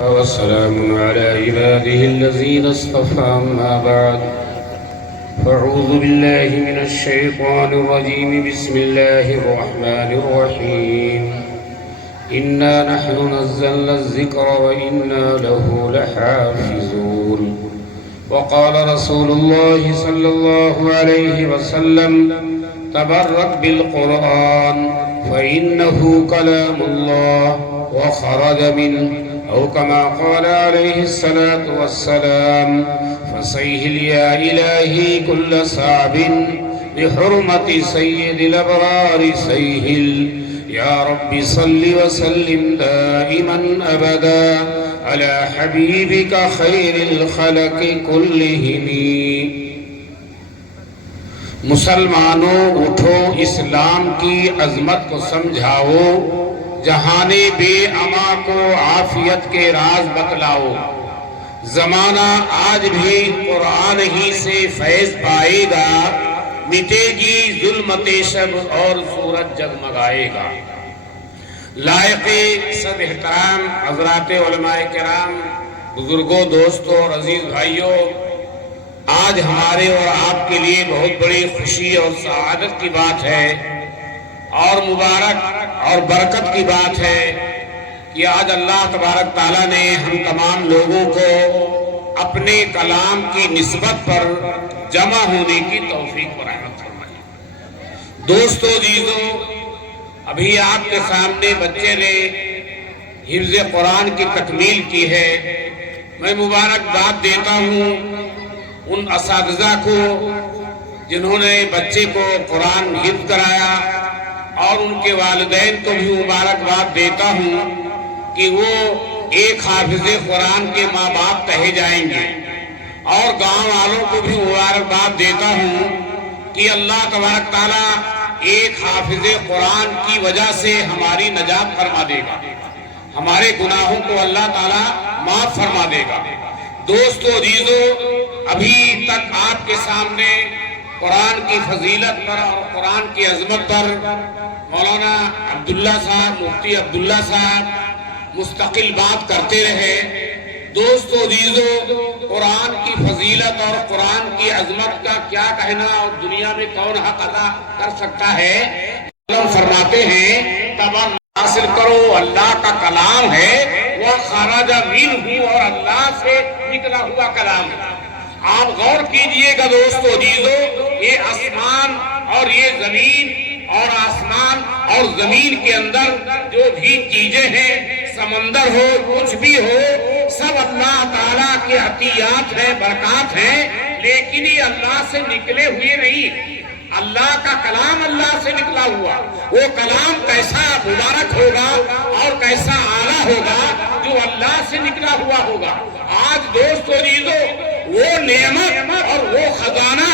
وسلام على عباده الذين اصطفى أما بعد فأعوذ بالله من الشيطان الرجيم بسم الله الرحمن الرحيم إنا نحن نزلنا الذكر وإنا له لحافظون وقال رسول الله صلى الله عليه وسلم تبرك بالقرآن فإنه كلام الله وخرج منه أو كما قال عليه الصلاة والسلام فسيهل يا إلهي كل صعب بحرمة سيد الأبرار سيهل يا رب صل وسلم دائما أبدا على حبيبك خير الخلق كلهم. مسلمانوں اٹھو اسلام کی عظمت کو سمجھاؤ، جہان بے اما کو عافیت کے راز بتلاؤ. زمانہ آج بھی قرآن ہی سے فیض پائے گا، مٹے گی ظلمت شب اور سورج جگمگائے گا. لائق صد احترام حضرات علماء کرام، بزرگوں، دوستوں اور عزیز بھائیوں، آج ہمارے اور آپ کے لیے بہت بڑی خوشی اور سعادت کی بات ہے اور مبارک اور برکت کی بات ہے کہ آج اللہ تبارک تعالیٰ نے ہم تمام لوگوں کو اپنے کلام کی نسبت پر جمع ہونے کی توفیق و رحمت فرمائی. دوستو عزیزو، ابھی آپ کے سامنے بچے نے حفظ قرآن کی تکمیل کی ہے. میں مبارکباد دیتا ہوں ان اساتذہ کو جنہوں نے بچے کو قرآن حفظ کرایا، اور ان کے والدین کو بھی مبارکباد دیتا ہوں کہ وہ ایک حافظ قرآن کے ماں باپ کہے جائیں گے. اور گاؤں والوں کو بھی مبارکباد دیتا ہوں کہ اللہ تبارک تعالیٰ ایک حافظ قرآن کی وجہ سے ہماری نجات فرما دے گا، ہمارے گناہوں کو اللہ تعالیٰ معاف فرما دے گا. دوستو عزیزو، ابھی تک آپ کے سامنے قرآن کی فضیلت پر اور قرآن کی عظمت پر مولانا عبداللہ صاحب، مفتی عبداللہ صاحب مستقل بات کرتے رہے. دوستو عزیزو، قرآن کی فضیلت اور قرآن کی عظمت کا کیا کہنا، اور دنیا میں کون حق ادا کر سکتا ہے. فرماتے ہیں تبر حاصل کرو، اللہ کا کلام ہے، وہ خرج منہ، اور اللہ سے نکلا ہوا کلام ہے. آپ غور کیجئے گا دوستو عزیزو، یہ آسمان اور یہ زمین اور آسمان اور زمین کے اندر جو بھی چیزیں ہیں، سمندر ہو، کچھ بھی ہو، سب اللہ تعالیٰ کے عطیات ہیں، برکات ہیں، لیکن یہ اللہ سے نکلے ہوئے نہیں. اللہ کا کلام اللہ سے نکلا ہوا، وہ کلام کیسا مبارک ہوگا اور کیسا اعلیٰ ہوگا جو اللہ سے نکلا ہوا ہوگا. آج دوستو عزیزو، وہ نعمت اور وہ خزانہ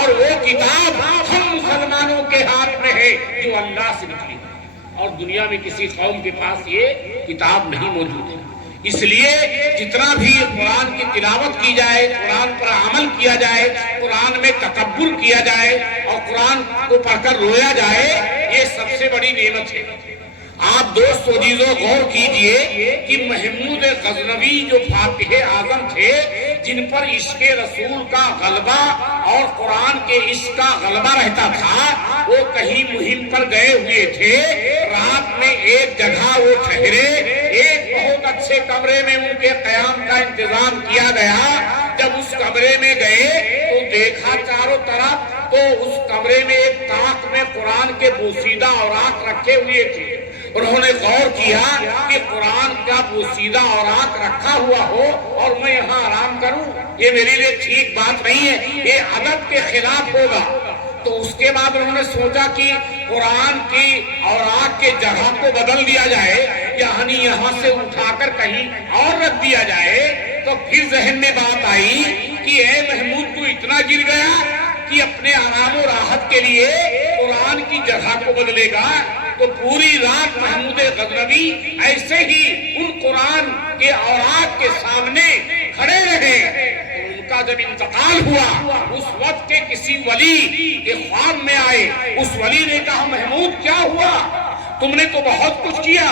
اور وہ کتاب ہم مسلمانوں کے ہاتھ میں ہے جو اللہ سے نکلی، اور دنیا میں کسی قوم کے پاس یہ کتاب نہیں موجود ہے. اس لیے جتنا بھی قرآن کی تلاوت کی جائے، قرآن پر عمل کیا جائے، قرآن میں تکبر کیا جائے اور قرآن کو پڑھ کر رویا جائے، یہ سب سے بڑی نعمت ہے. آپ دوست عزیزو غور کیجئے کہ محمود غزنوی جو فاتح اعظم تھے، جن پر عشق رسول کا غلبہ اور قرآن کے عشق کا غلبہ رہتا تھا، وہ کہیں مہم پر گئے ہوئے تھے. رات میں ایک جگہ وہ ٹھہرے، ایک بہت اچھے کمرے میں ان کے قیام کا انتظام کیا گیا. جب اس کمرے میں گئے تو دیکھا چاروں طرف، تو اس کمرے میں ایک طاق میں قرآن کے بوسیدہ اوراق رکھے ہوئے تھے. انہوں نے غور کیا کہ قرآن کا بوسیدہ اوراق رکھا ہوا ہو اور میں یہاں آرام کروں، یہ میرے لیے ٹھیک بات نہیں ہے، یہ ادب کے خلاف ہوگا. تو اس کے بعد انہوں نے سوچا کہ قرآن کی اوراق کے جگہ کو بدل دیا جائے، یعنی یہاں سے اٹھا کر کہیں اور رکھ دیا جائے. تو پھر ذہن میں بات آئی کہ اے محمود، تو اتنا گر گیا کہ اپنے آرام و راحت کے لیے قرآن کی جگہ کو بدلے گا. تو پوری رات محمود غزنوی ایسے ہی ان قرآن کے اوراق کے سامنے کھڑے رہے. ان کا جب انتقال ہوا، اس وقت کے کسی ولی کے خواب میں آئے. اس ولی نے کہا، محمود کیا ہوا، تم نے تو بہت کچھ کیا.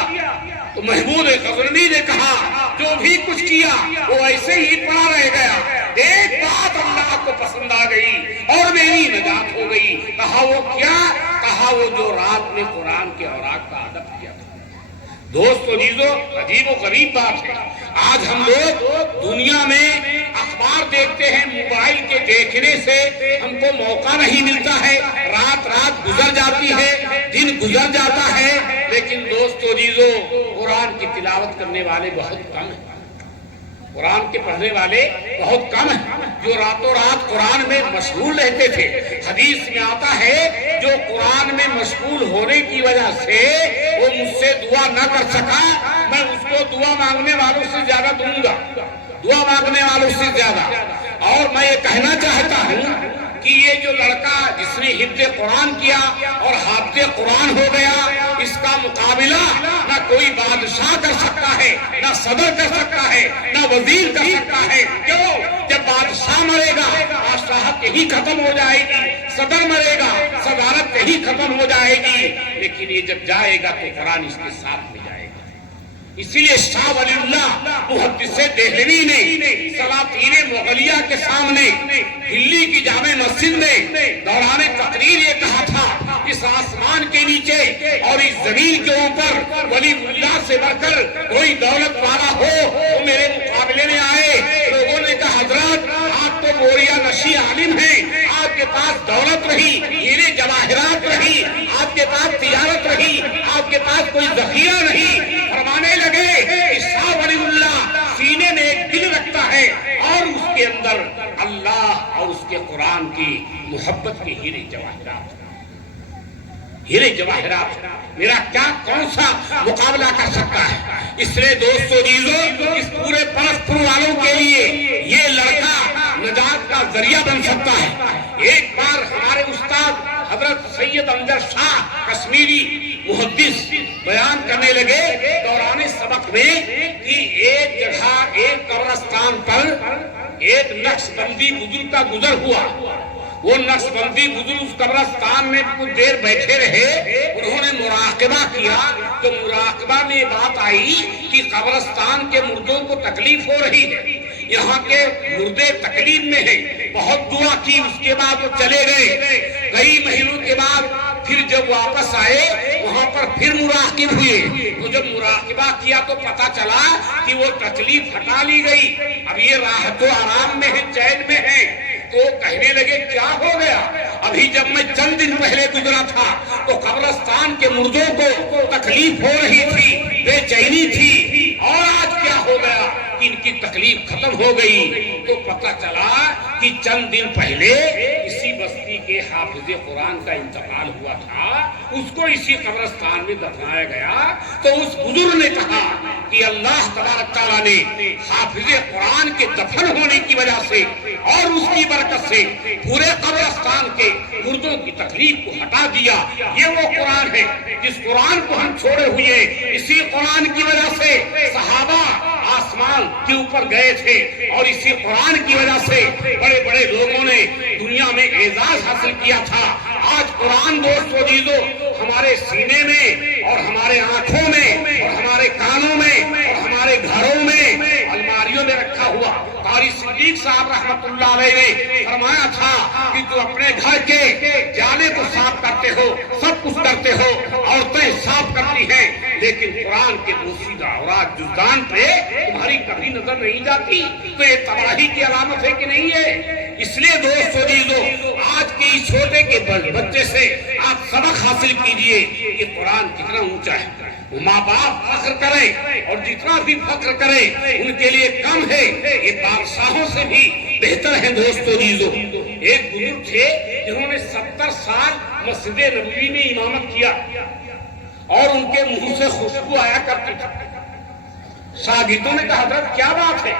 تو محمود غزنوی نے کہا جو بھی کچھ کیا وہ ایسے ہی پڑا رہ گیا. ایک بات اللہ کو پسند آ گئی اور میری نجات ہو گئی. کہا وہ کیا؟ کہا وہ جو رات میں قرآن کے اوراق کا ادب کیا تھا. دوستو عزیزو، عجیب و غریب بات ہے، آج ہم لوگ دنیا میں اخبار دیکھتے ہیں، موبائل کے دیکھنے سے ہم کو موقع نہیں ملتا ہے، رات گزر جاتی ہے، دن گزر جاتا ہے، لیکن دوستو عزیزو قرآن کی تلاوت کرنے والے بہت کم ہیں، قرآن کے پڑھنے والے بہت کم ہیں جو راتوں رات قرآن میں مشغول رہتے تھے. حدیث میں آتا ہے جو قرآن میں مشغول ہونے کی وجہ سے وہ مجھ سے دعا نہ کر سکا، میں اس کو دعا مانگنے والوں سے زیادہ دوں گا، دعا مانگنے والوں سے زیادہ. اور میں یہ کہنا چاہتا ہوں کہ یہ جو لڑکا جس نے حفظ قرآن کیا اور حافظ قرآن ہو گیا، اس کا مقابلہ نہ کوئی بادشاہ کر سکتا ہے، نہ صدر کر سکتا ہے، نہ وزیر کر سکتا ہے. کیوں؟ جب بادشاہ مرے گا بادشاہت یہی ختم ہو جائے گی، صدر مرے گا صدارت یہی ختم ہو جائے گی، لیکن یہ جب جائے گا تو قرآن اس کے ساتھ میں جائے گا. اسی لیے شاہ ولی اللہ محدث دہلوی نے سلاطین مغلیہ کے سامنے دلی کی جامع مسجد میں دوران تقریر یہ کہا تھا، اس آسمان کے نیچے اور اس زمین کے اوپر ولی اللہ سے بڑھ کر کوئی دولت والا ہو وہ میرے مقابلے میں آئے. لوگوں نے کہا حضرت آپ تو موریا نشی عالم ہیں، آپ کے پاس دولت رہی، ہیرے جواہرات رہی، آپ کے پاس تجارت رہی، آپ کے پاس کوئی ذخیرہ نہیں. فرمانے لگے کہ شاہ ولی اللہ سینے میں ایک دل رکھتا ہے اور اس کے اندر اللہ اور اس کے قرآن کی محبت کے ہیرے جواہرات، ہیرے جواہرات. میرا کیا کون سا مقابلہ کر سکتا ہے؟ اس لیے دوستو عزیزو اس پورے پرستپور والوں کے لیے یہ لڑکا نجات کا ذریعہ بن سکتا ہے. ایک بار ہمارے استاد حضرت سید امجد شاہ کشمیری محدث بیان کرنے لگے دوران سبق میں کہ ایک جگہ ایک قبرستان پر ایک نقش بندی بزرگ کا گزر ہوا. وہ نقش بندی بزرگ اس قبرستان میں کچھ دیر بیٹھے رہے، انہوں نے مراقبہ کیا تو مراقبہ میں یہ بات آئی کہ قبرستان کے مردوں کو تکلیف ہو رہی ہے، یہاں کے مردے تکلیف میں ہیں. بہت دعا کی، اس کے بعد وہ چلے گئے. کئی مہینوں کے بعد پھر جب واپس آئے وہاں پر پھر مراقب ہوئے تو جب مراقبہ کیا تو پتا چلا کہ وہ تکلیف ہٹا لی گئی، اب یہ راحت و آرام میں ہے، چین میں ہے. تو کہنے لگے کیا ہو گیا؟ ابھی جب میں چند دن پہلے گزرا تھا تو قبرستان کے مردوں کو تکلیف ہو رہی تھی، بے چینی تھی، اور آج کیا ہو گیا کہ ان کی تکلیف ختم ہو گئی. تو پتا چلا کہ چند دن پہلے اسی بستی کے حافظ قرآن کا انتقال ہوا تھا، اس کو اسی قبرستان میں دفنایا گیا. تو اس بزرگ نے کہا کہ اللہ تبارک تعالیٰ نے حافظ قرآن کے دفن ہونے کی وجہ سے اور اس کی برکت سے پورے قبرستان کے مردوں کی تکلیف کو ہٹا دیا. یہ وہ قرآن ہے جس قرآن کو ہم چھوڑے ہوئے، اسی قرآن کی وجہ سے صحابہ آسمان کے اوپر گئے تھے اور اسی قرآن کی وجہ سے بڑے بڑے لوگوں نے دنیا میں اعزاز حاصل کیا تھا. آج قرآن دوستو عزیزو ہمارے سینے میں اور ہمارے آنکھوں میں اور ہمارے کانوں میں اور ہمارے گھروں میں الماریوں میں رکھا ہوا. قاری صدیق صاحب رحمت اللہ علیہ نے فرمایا تھا کہ تو اپنے گھر کے جالے کو صاف کرتے ہو، سب کچھ کرتے ہو، عورتیں صاف کرتی ہیں، لیکن قرآن کے بوسیدہ اوراد جزدان پہ تمہاری کبھی نظر نہیں جاتی. تو یہ تباہی کی علامت ہے کہ نہیں ہے؟ اس لیے دوستو عزیزو آج کے چھوٹے کے بچے سے آپ سبق حاصل کیجئے کہ قرآن کتنا اونچا ہے. ماں باپ فخر کریں اور جتنا بھی فخر کریں ان کے لیے کم ہے، یہ بادشاہوں سے بھی بہتر ہے. دوستو عزیزو ایک بزرگ تھے جنہوں نے 70 سال مسجد نبوی میں امامت کیا اور ان کے منہ سے خوشبو آیا کرتی تھی. شاگردوں نے کہا حضرت کیا بات ہے،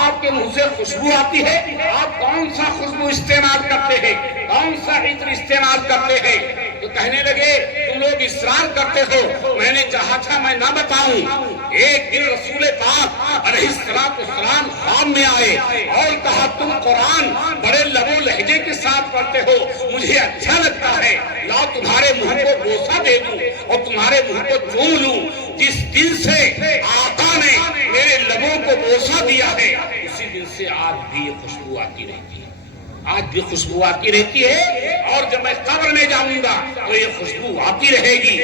آپ کے منہ سے خوشبو آتی ہے، آپ کون سا خوشبو استعمال کرتے ہیں، کون سا عطر استعمال کرتے ہیں؟ تو کہنے لگے تم لوگ اصرار کرتے ہو، میں نے چاہا تھا میں نہ بتاؤں. ایک دن رسول پاک علیہ السلام خواب میں آئے اور کہا تم قرآن بڑے لب و لہجے کے ساتھ پڑھتے ہو، مجھے اچھا لگتا ہے، لاؤ تمہارے منہ کو بوسہ دے دوں اور تمہارے منہ کو چوم لوں. جس دل سے آقا نے میرے لبوں بوسہ دیا ہے اسی دن سے آج بھی یہ خوشبو آتی رہتی ہے، آج بھی خوشبو آتی رہتی ہے، اور جب میں قبر میں جاؤں گا تو یہ خوشبو آتی رہے گی۔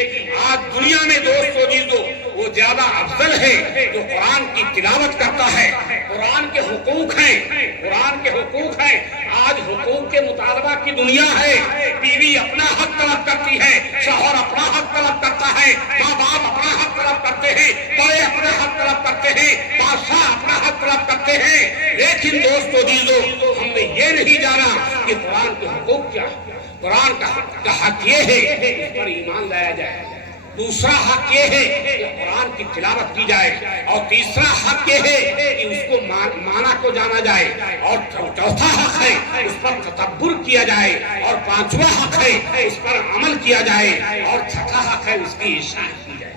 آج دنیا میں دوستو جیزو وہ زیادہ افضل ہے جو قرآن کی تلاوت کرتا ہے۔ قرآن کے حقوق ہیں، قرآن کے حقوق ہیں۔ آج حقوق کے مطالبہ کی دنیا ہے، بیوی اپنا حق طلب کرتی ہے، شوہر اپنا حق طلب کرتا ہے، ماں باپ اپنا حق طلب کرتے ہیں، بڑے اپنا حق طلب کرتے ہیں، بادشاہ اپنا حق طلب کرتے ہیں۔ لیکن دوستو جیزو ہم نے یہ نہیں جانا کہ قرآن کے حقوق کیا ہے۔ قرآن کا حق یہ ہے کہ اس پر ایمان لایا جائے، دوسرا حق یہ ہے کہ قرآن کی تلاوت کی جائے، اور تیسرا حق یہ ہے کہ اس کو معنی کو جانا جائے، اور چوتھا حق ہے اس پر تدبر کیا جائے، اور پانچواں حق ہے اس پر عمل کیا جائے، اور چھٹا حق ہے اس کی اشاعت کی جائے۔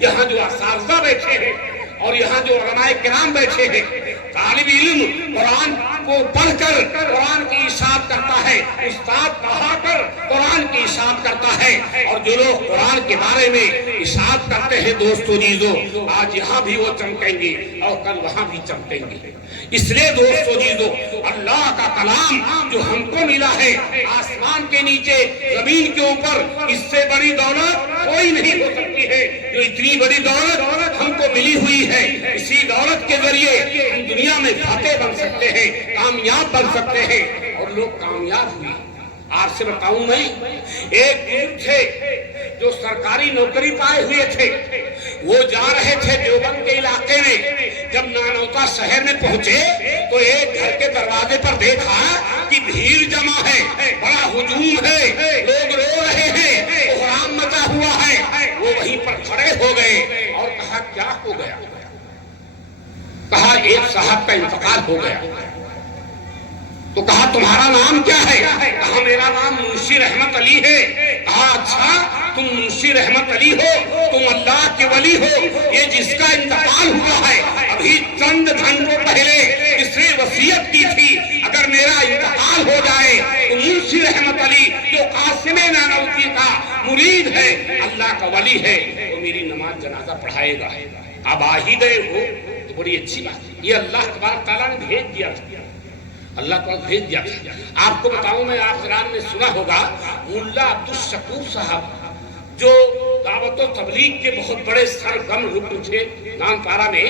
یہاں جو اساتذہ بیٹھے ہیں اور یہاں جو علماء کرام بیٹھے ہیں، طالب علم قرآن کو پڑھ کر قرآن کی اشاعت کرتا ہے، استاد پڑھا کر قرآن کی اشاعت کرتا ہے، اور جو لوگ قرآن کے بارے میں اشاعت کرتے ہیں دوستو جیزو آج یہاں بھی وہ چمکیں گے اور کل وہاں بھی چمکیں گے۔ اس لیے دوستو جیزو اللہ کا کلام جو ہم کو ملا ہے آسمان کے نیچے زمین کے اوپر، اس سے بڑی دولت کوئی نہیں ہو سکتی ہے جو اتنی بڑی دولت ہم کو ملی ہوئی ہے۔ اسی دولت کے ذریعے ہم دنیا میں فاتح بن سکتے ہیں، کامیاب بن سکتے ہیں، اور لوگ کامیاب ہوئے۔ آپ سے بتاؤں میں ایک بزرگ تھے جو سرکاری نوکری پائے ہوئے تھے، وہ جا رہے تھے دیوبند کے علاقے میں، جب نانوتا شہر میں پہنچے تو ایک گھر کے دروازے پر دیکھا کہ بھیڑ جمع ہے، بڑا ہجوم ہے، لوگ رو رہے ہیں، کوہرام مچا ہوا ہے۔ وہ وہیں پر کھڑے ہو گئے اور کہا کیا ہو گیا؟ کہا ایک صاحب کا انتقال ہو گیا۔ تو کہا تمہارا نام کیا ہے؟ کہا میرا نام منشی رحمت علی ہے۔ کہا اچھا تم منشی رحمت علی ہو، تم اللہ کے ولی ہو، یہ جس کا انتقال ہوا ہے ابھی چند گھنٹوں پہلے اس نے وصیت کی تھی اگر میرا انتقال ہو جائے تو منشی رحمت علی جو قاسم نانوتوی کا مرید ہے، اللہ کا ولی ہے، وہ میری نماز جنازہ پڑھائے گا۔ اب آ ہی گئے ہو تو بڑی اچھی بات، یہ اللہ تبارک تعالیٰ نے بھیج دیا تھا، اللہ تعالیٰ بھیج دیا تھا۔ آپ کو بتاؤں میں آپ حضرات نے سنا ہوگا ملا عبدالشکور صاحب جو دعوت و تبلیغ کے بہت بڑے سرگرم رکن تھے نانپارہ میں،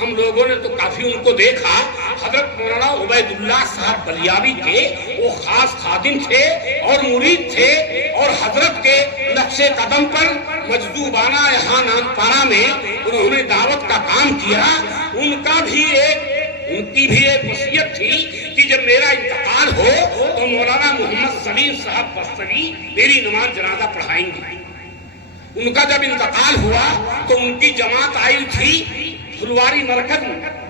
ہم لوگوں نے تو کافی ان کو دیکھا۔ حضرت مولانا عبید اللہ صاحب بلیاوی کے وہ خاص خادم تھے اور مرید تھے، اور حضرت کے نقش قدم پر مجذوبانہ یہاں نانپارہ میں انہوں نے دعوت کا کام کیا۔ ان کی بھی ایک وصیت تھی کہ جب میرا انتقال ہو تو مولانا محمد سلیم صاحب بستوی میری نماز جنازہ پڑھائیں گے۔ ان کا جب انتقال ہوا تو ان کی جماعت آئی تھی پھلواری مرکز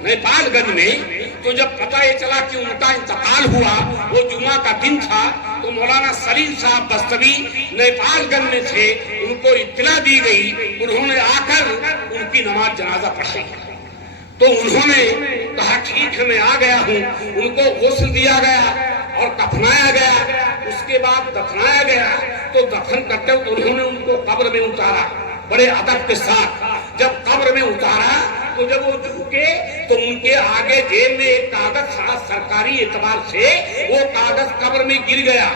نیپال گنج میں، تو جب پتہ یہ چلا کہ ان کا انتقال ہوا، وہ جمعہ کا دن تھا، تو مولانا سلیم صاحب بستوی نیپال گنج میں تھے، ان کو اطلاع دی گئی، انہوں نے آ کر ان کی نماز جنازہ پڑھائی۔ تو انہوں نے کہا ٹھیک ہے میں آ گیا ہوں، ان کو غسل دیا گیا اور کفنایا گیا، اس کے بعد دفنایا گیا۔ تو دفن کرتے ہوئے انہوں نے ان کو قبر میں اتارا بڑے ادب کے ساتھ۔ جب قبر میں اتارا تو جب وہ جھکے تو ان کے آگے جیب میں ایک کاغذ تھا، سرکاری اعتبار سے وہ کاغذ قبر میں گر گیا۔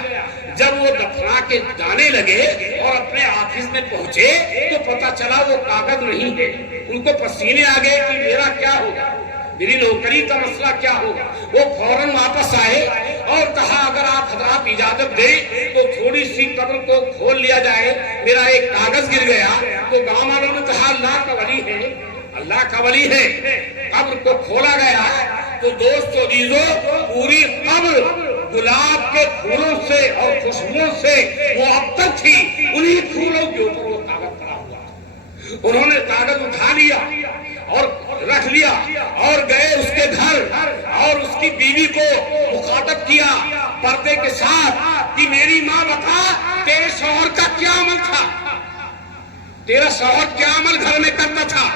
جب وہ دفنا کے جانے لگے اور اپنے آفس میں پہنچے تو پتہ چلا وہ کاغذ نہیں ہے۔ ان کو پسینے آ گئے کہ میرا کیا ہوگا، میری نوکری کا مسئلہ کیا ہوگا۔ وہ فوراً واپس آئے اور کہا اگر آپ حضرات اجازت دیں تو تھوڑی سی قبر کو کھول لیا جائے، میرا ایک کاغذ گر گیا۔ تو گاؤں والوں نے کہا اللہ کا ولی ہے، اللہ کا ولی ہے۔ قبر کو کھولا گیا تو دوستو عزیزو پوری قبر گلاب کے پھولوں سے اور خوشبوؤں سے معطر تھی، انہی پھولوں کے اوپر وہ کاغذ پڑا ہوا۔ انہوں نے کاغذ اٹھا لیا اور رکھ لیا اور گئے اس کے گھر اور اس کی بیوی کو مخاطب کیا پردے کے ساتھ کہ میری ماں بتا تیرے شوہر کا کیا عمل تھا، تیرا شوہر کیا عمل گھر میں کرتا تھا؟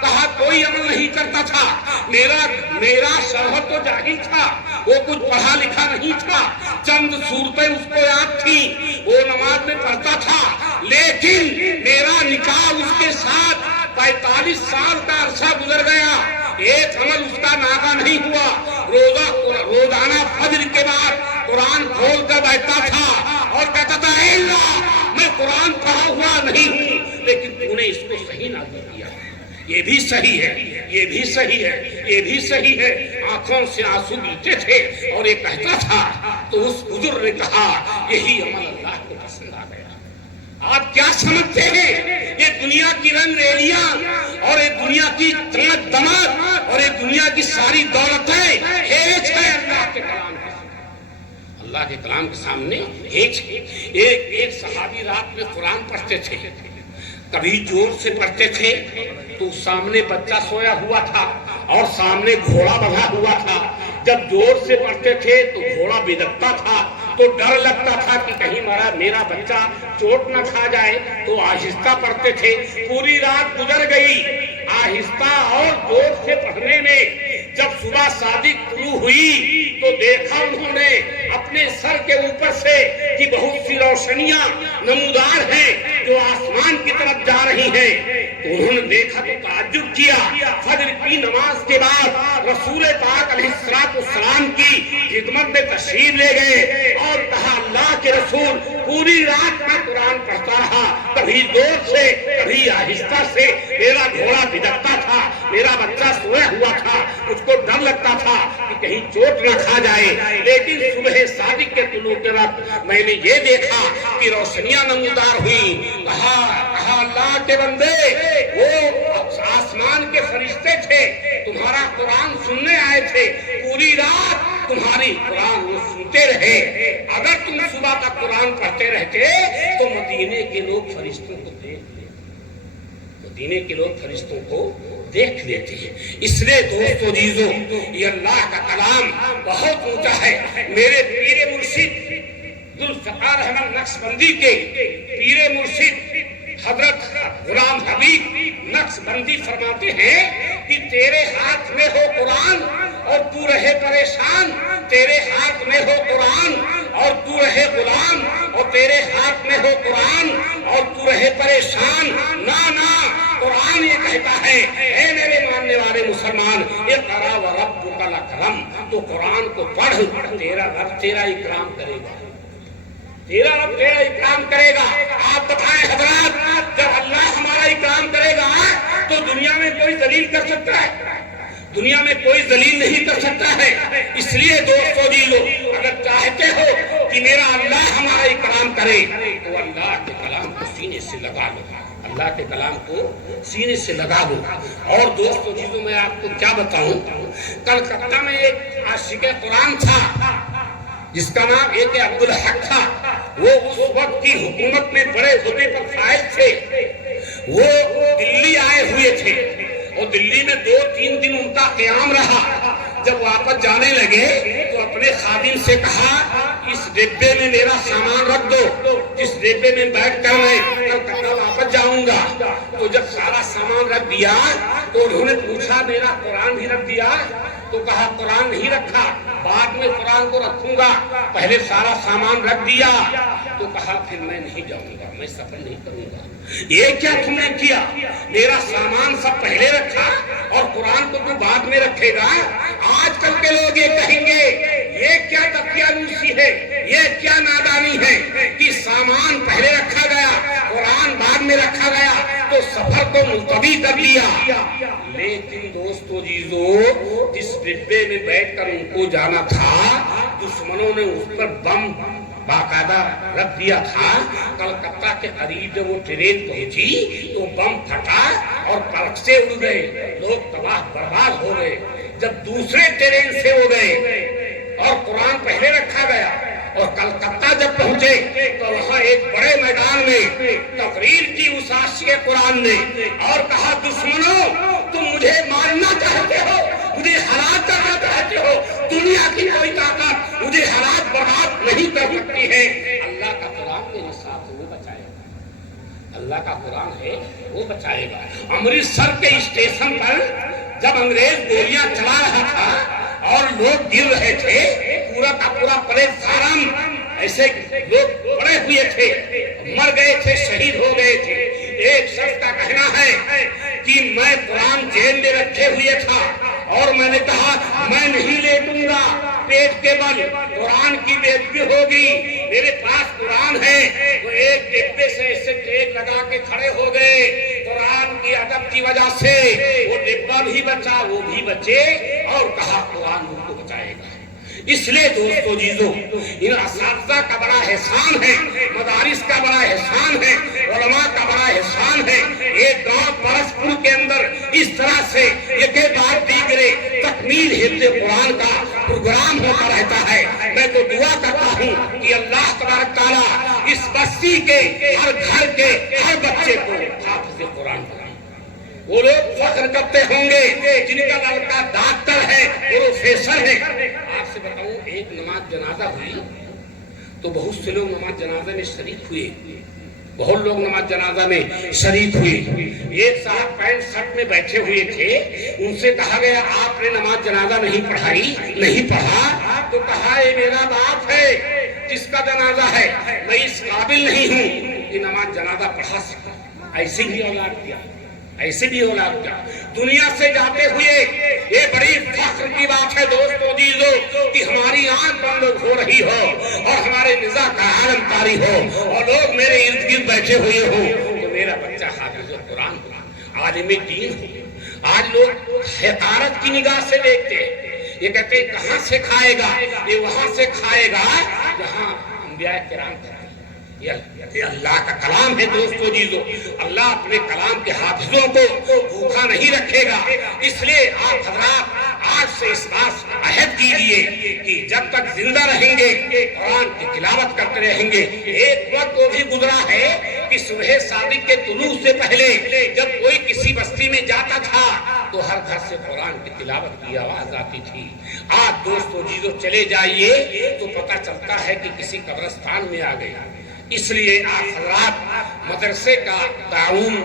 کہا کوئی عمل نہیں کرتا تھا، میرا شوہر تو جاہل تھا، وہ کچھ پڑھا لکھا نہیں تھا، چند صورتیں اس کو یاد تھیں، وہ نماز میں پڑھتا تھا، لیکن میرا نکاح اس کے ساتھ 45 سال کا عرصہ گزر گیا ایک عمل اس کا ناغا نہیں ہوا. روزانہ فجر کے بعد قرآن کھول کر بیٹھتا تھا اور کہتا تھا اے اللہ میں قرآن پڑھا ہوا نہیں ہوں لیکن تو نے اس کو صحیح نازل کیا. یہ بھی صحیح ہے, یہ بھی صحیح ہے, یہ بھی صحیح ہے. آنکھوں سے آنسو گرتے تھے اور یہ کہتا تھا تو اس بزرگ نے کہا یہی عمل اللہ کو پسند آ گیا. آپ کیا سمجھتے ہیں یہ دنیا کی رنگ ریلیاں اور یہ دنیا کی چمک دمک اور یہ دنیا کی ساری دولتیں ہیچ ہے اللہ کے کلام کے سامنے. اللہ کے کلام کے سامنے ہیچ. ایک صحابی رات میں قرآن پڑھتے تھے, کبھی زور سے پڑھتے تھے تو سامنے بچہ سویا ہوا تھا اور سامنے گھوڑا بندھا ہوا تھا. جب زور سے پڑھتے تھے تو گھوڑا بدکتا تھا تو ڈر لگتا تھا کہ کہیں میرا بچہ چوٹ نہ کھا جائے, تو آہستہ پڑھتے تھے. پوری رات گزر گئی آہستہ اور زور سے پڑھنے میں. جب صبح صادق طلوع ہوئی تو دیکھا انہوں نے اپنے سر کے اوپر سے کہ بہت سی روشنیاں نمودار ہیں جو آسمان کی طرف جا رہی ہیں. تو انہوں نے دیکھا تو تعجب کیا. فجر کی نماز کے بعد رسول پاک علیہ السلام کی خدمت میں تشریف لے گئے اور کہا اللہ کے رسول پوری رات میں قرآن پڑھتا رہا, کبھی زور سے کبھی آہستہ سے. میرا گھوڑا بھدکتا تھا, میرا بچہ سویا ہوا تھا, مجھ کو ڈر لگتا تھا کہ کہیں چوٹ نہ کھا جائے. لیکن صبح صادق کے طلوع کے وقت میں نے یہ دیکھا کہ روشنیاں نمودار ہوئی. کہا اللہ کے بندے وہ آسمان کے فرشتے تھے, تمہارا قرآن سننے آئے تھے, پوری رات تمہاری قرآن وہ سنتے رہے. اگر تم صبح تک قرآن پڑھتے رہتے تو مدینے کے لوگ فرشتوں کو دیکھ لیتے ہیں. اس لیے دوستو جیزو یہ اللہ کا کلام بہت اونچا ہے. میرے پیر مرشد ذوالفقار احمد نقشبندی کے پیر مرشد حضرت غلام حبیب نقشبندی فرماتے ہیں کہ تیرے ہاتھ میں ہو قرآن اور تو رہے پریشان, تیرے ہاتھ میں ہو قرآن اور تو رہے غلام, اور تیرے ہاتھ میں ہو قرآن اور تو رہے پریشان. نا قرآن یہ کہتا ہے اے میرے ماننے والے مسلمان اقرا وربک الاکرم, تو قرآن کو پڑھ, تیرا رب تیرا اکرام کرے گا, تیرا رب تیرا اکرام کرے گا. آپ بتائیں حضرات جب اللہ ہمارا اکرام کرے گا تو دنیا میں کوئی ذلیل کر سکتا ہے؟ دنیا میں کوئی ذلیل نہیں کر سکتا ہے. اس لیے دوستو جیلو اگر چاہتے ہو کہ میرا اللہ ہمارا اکرام کرے تو اللہ کے کلام کو سینے سے لگا لو, اللہ کے کلام کو سینے سے لگا دو. اور دوستو جیزو میں آپ کو کیا بتاؤں, کلکتہ میں ایک عاشق قرآن تھا جس کا نام ایک عبدالحق تھا. وہ اس وقت کی حکومت میں بڑے عہدے پر فائز تھے. وہ دلی آئے ہوئے تھے اور دلی میں 2-3 دن ان کا قیام رہا. جب واپس جانے لگے تو اپنے خادم سے کہا اس ڈبے میں میرا سامان رکھ دو, جس ڈبے میں بیٹھ کر میں کلکتہ واپس جاؤں گا. تو جب سارا سامان رکھ دیا تو انہوں نے پوچھا میرا قرآن بھی رکھ دیا؟ تو کہا قرآن نہیں رکھا, بعد میں قرآن کو رکھوں گا, پہلے سارا سامان رکھ دیا. تو کہا پھر میں نہیں جاؤں گا, میں سفر نہیں کروں گا. یہ کیا تم نے کیا, میرا سامان سب پہلے رکھا اور قرآن کو تو بعد میں رکھے گا. آج کل کے لوگ یہ کہیں گے یہ کیا تقیانوسی ہے, یہ کیا نادانی ہے کہ سامان پہلے رکھا گیا قرآن بعد میں رکھا گیا تو سفر کو ملتوی کر دیا. لیکن دوستو جیزو جس ڈبے میں بیٹھ کر ان کو جانا تھا دشمنوں نے اس پر بم باقاعدہ رکھ دیا تھا. کلکتہ کے قریب جب وہ ٹرین پہنچی تو بم پھٹا اور پرچے اڑ گئے, لوگ تباہ برباد ہو گئے. جب دوسرے ٹرین سے ہو گئے اور قرآن پہلے رکھا گیا اور کلکتہ جب پہنچے تو وہاں ایک بڑے میدان میں تقریر کی اس عاشق قرآن نے اور کہا دشمنوں تم مجھے مارنا چاہتے ہو, مجھے ہلاک کرنا چاہتے ہو, دنیا کی کوئی طاقت مجھے ہلاک برباد نہیں کر سکتی ہے. اللہ کا قرآن میرے ساتھ وہ بچائے گا, اللہ کا قرآن ہے وہ بچائے گا. امرتسر کے اسٹیشن پر جب انگریز گولیاں چلا رہا تھا اور لوگ گر رہے تھے, پورا کا پورا پلیٹفارم ایسے لوگ پڑے ہوئے تھے, مر گئے تھے, شہید ہو گئے تھے. ایک شخص کا کہنا ہے کہ میں قرآن جیل میں رکھے ہوئے تھا اور میں نے کہا میں نہیں لیٹوں گا پیٹ کے بل، قرآن کی بے ادبی ہوگی، میرے پاس قرآن ہے۔ وہ ایک ڈبے سے ایسے ٹیک لگا کے کھڑے ہو گئے، قرآن کی ادب کی وجہ سے وہ ڈبہ بھی بچا، وہ بھی بچے، اور کہا قرآن ان کو بچائے گا۔ اس لیے دوستو جیزو، ان اساتذہ کا بڑا احسان ہے، مدارس کا بڑا احسان ہے، علماء کا بڑا احسان ہے۔ ایک گاؤں پرسپور کے اندر اس طرح سے ایک بعد دیگرے تکمیل حفظ قرآن کا پروگرام ہوتا رہتا ہے۔ میں تو دعا کرتا ہوں کہ اللہ تبارک تعالیٰ اس بستی کے ہر گھر کے ہر بچے کو حافظ قرآن بنائے۔ وہ لوگ فخر کرتے ہوں گے جن کا لڑکا ڈاکٹر ہے، پروفیسر ہے۔ آپ سے بتاؤں، ایک نماز جنازہ ہوئی تو بہت سے لوگ نماز جنازہ میں شریک ہوئے، بہت لوگ نماز جنازہ میں شریک ہوئے۔ ایک صاحب پینٹ شرٹ میں بیٹھے ہوئے تھے، ان سے کہا گیا آپ نے نماز جنازہ نہیں پڑھائی؟ نہیں پڑھا؟ تو کہا یہ میرا باپ ہے جس کا جنازہ ہے، میں اس قابل نہیں ہوں کہ نماز جنازہ پڑھا سکتا۔ ایسے بھی اولاد کیا، ایسے بھی اولاد کیا۔ دنیا سے جاتے ہوئے یہ بڑی فخر کی بات ہے دوستو جیزو کہ ہماری آنکھ بند ہو رہی ہو اور ہمارے نزاع کا عالم طاری ہو اور لوگ میرے ارد گرد بیٹھے ہوئے ہو کہ میرا بچہ حافظ قرآن ہو، عالم دین ہو۔ آج لوگ حقارت کی نگاہ سے دیکھتے ہیں، یہ کہتے ہیں کہاں سے کھائے گا؟ یہ وہاں سے کھائے گا جہاں انبیاء کرام تھے۔ یہ اللہ کا کلام ہے دوستو جیزو، اللہ اپنے کلام کے حافظوں کو بھوکا نہیں رکھے گا۔ اس لیے آپ حضرات آج سے اس بات عہد کیجئے کہ جب تک زندہ رہیں گے قرآن کی تلاوت کرتے رہیں گے۔ ایک وقت وہ بھی گزرا ہے کہ صبح صادق کے طلوع سے پہلے جب کوئی کسی بستی میں جاتا تھا تو ہر گھر سے قرآن کی تلاوت کی آواز آتی تھی۔ آج دوستو جیزو چلے جائیے تو پتہ چلتا ہے کہ کسی قبرستان میں آ گئے۔ اس لیے آپ حضرات مدرسے کا تعاون،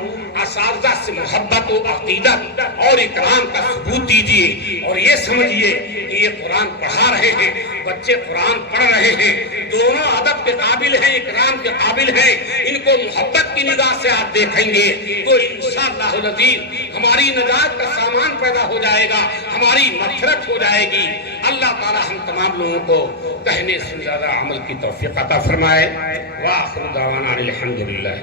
اساتذہ سے محبت و عقیدت اور اکرام کا ثبوت دیجیے اور یہ سمجھیے کہ یہ قرآن پڑھا رہے ہیں، بچے قرآن پڑھ رہے ہیں، دونوں ادب کے قابل ہیں، اکرام کے قابل ہیں۔ ان کو محبت کی نگاہ سے آپ دیکھیں گے تو انشاءاللہ العزیز ہماری نجات کا سامان پیدا ہو جائے گا، ہماری مغفرت ہو جائے گی۔ اللہ تعالی ہم تمام لوگوں کو کہنے سے زیادہ عمل کی توفیق عطا فرمائے۔ وآخر دعوانا الحمدللہ۔